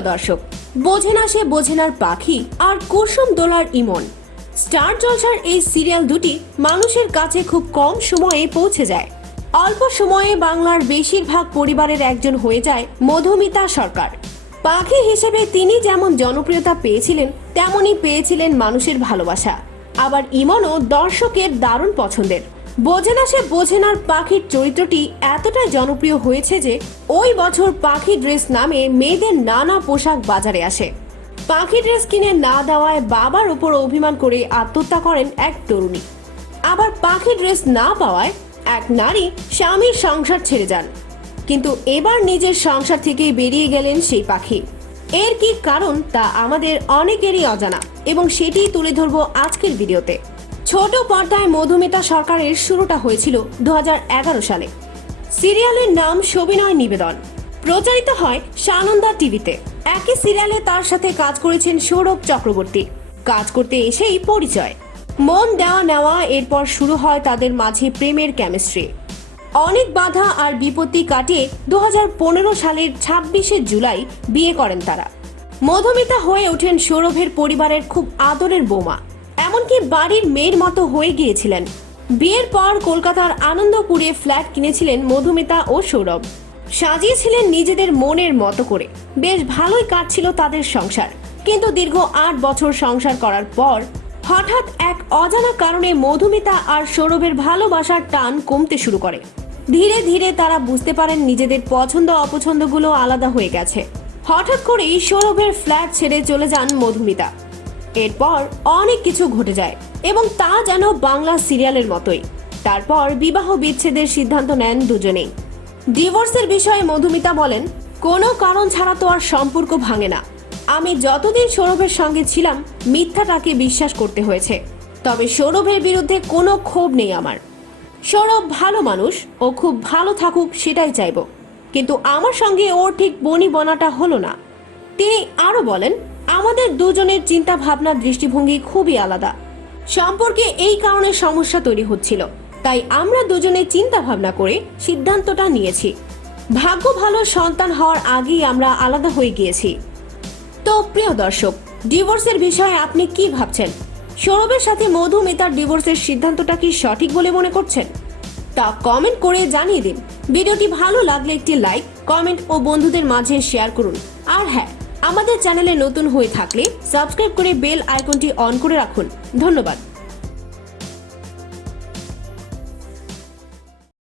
দর্শক, বোঝে না সে বোঝেনার পাখি আর কুসুম দোলার ইমন। স্টার জলসার এই সিরিয়াল দুটি মানুষের কাছে খুব কম সময়ে পৌঁছে যায়। অল্প সময়ে বাংলার বেশিরভাগ পরিবারের একজন হয়ে যায় মধুমিতা সরকার। পাখি হিসেবে তিনি যেমন জনপ্রিয়তা পেয়েছিলেন, তেমনই পেয়েছিলেন মানুষের ভালোবাসা। আবার ইমনও দর্শকের দারুণ পছন্দের। বোঝে না সে বোঝে বোঝেনার পাখির চরিত্রটি এতটাই জনপ্রিয় হয়েছে যে ওই বছর পাখি ড্রেস নামে মেয়েদের নানা পোশাক বাজারে আসে। পাখি ড্রেস কিনে না দেওয়ায় বাবার উপর অভিমান করে আত্মহত্যা করেন এক তরুণী। আবার পাখি ড্রেস না পাওয়ায় এক নারী স্বামীর সংসার ছেড়ে যান। কিন্তু এবার নিজের সংসার থেকে বেরিয়ে গেলেন সেই পাখি। এর কি কারণ তা আমাদের অনেকেরই অজানা এবং সেটিই তুলে ধরবো আজকের ভিডিওতে। ছোট পর্দায় মধুমিতা সরকারের শুরুটা হয়েছিল দু হাজার এগারো সালে। সিরিয়ালের নাম সবিনয় নিবেদন। প্রচারিত হয় সানন্দা টিভিতে। একই সিরিয়ালে তার সাথে কাজ করেছেন সৌরভ চক্রবর্তী। কাজ করতে এসেই পরিচয়। মন দেওয়া নেওয়া, এরপর শুরু হয় তাদের মাঝে প্রেমের কেমিস্ট্রি অনেক বাধা আর বিপত্তি কাটিয়ে দু হাজার পনেরো সালের ছাব্বিশে জুলাই বিয়ে করেন তারা। মধুমিতা হয়ে ওঠেন সৌরভের পরিবারের খুব আদরের বৌমা। এমনকি বাড়ির মেয়ের মতো হয়ে গিয়েছিলেন। বিয়ের পর কলকাতার আনন্দপুরে ফ্ল্যাট কিনেছিলেন মধুমিতা ও সৌরভ। সাজিয়েছিলেন নিজেদের মনের মতো করে। বেশ ভালোই কাটছিল তাদের সংসার। কিন্তু দীর্ঘ আট বছর সংসার করার পর হঠাৎ এক অজানা কারণে মধুমিতা আর সৌরভের ভালোবাসার টান কমতে শুরু করে। ধীরে ধীরে তারা বুঝতে পারেন নিজেদের পছন্দ অপছন্দগুলো আলাদা হয়ে গেছে। হঠাৎ করেই সৌরভের ফ্ল্যাট ছেড়ে চলে যান মধুমিতা। এরপর অনেক কিছু ঘটে যায় এবং তা যেন বাংলা সিরিয়ালের মতোই। তারপর বিবাহ বিচ্ছেদের সিদ্ধান্ত নেন দুজনেই। ডিভোর্সের বিষয়ে মধুমিতা বলেন, কোনো কারণ ছাড়া তো আর সম্পর্ক ভাঙে না। আমি যতদিন সৌরভের সঙ্গে ছিলাম, মিথ্যাটাকে বিশ্বাস করতে হয়েছে। তবে সৌরভের বিরুদ্ধে কোনো ক্ষোভ নেই আমার। সৌরভ ভালো মানুষ, ও খুব ভালো থাকুক সেটাই চাইব। কিন্তু আমার সঙ্গে ওর ঠিক বনি বনাটা হলো না। তিনি আরও বলেন আমাদের দুজনের চিন্তা ভাবনা দৃষ্টিভঙ্গি খুবই আলাদা। সম্পর্কে এই কারণে সমস্যা তৈরি হচ্ছিল। তাই আমরা দুজনে চিন্তা ভাবনা করে সিদ্ধান্তটা নিয়েছি। ভাগ্য ভালো সন্তান হওয়ার আগেই আমরা আলাদা হয়ে গিয়েছি। তো প্রিয় দর্শক, ডিভোর্সের বিষয়ে আপনি কি ভাবছেন? সৌরভের সাথে মধুমিতার ডিভোর্সের সিদ্ধান্তটা কি সঠিক বলে মনে করছেন? তা কমেন্ট করে জানিয়ে দিন। ভিডিওটি ভালো লাগলে একটি লাইক, কমেন্ট ও বন্ধুদের মাঝে শেয়ার করুন। আর হ্যাঁ আমাদের চ্যানেলে নতুন হয়ে থাকলে সাবস্ক্রাইব করে বেল আইকনটি অন করে রাখুন। ধন্যবাদ।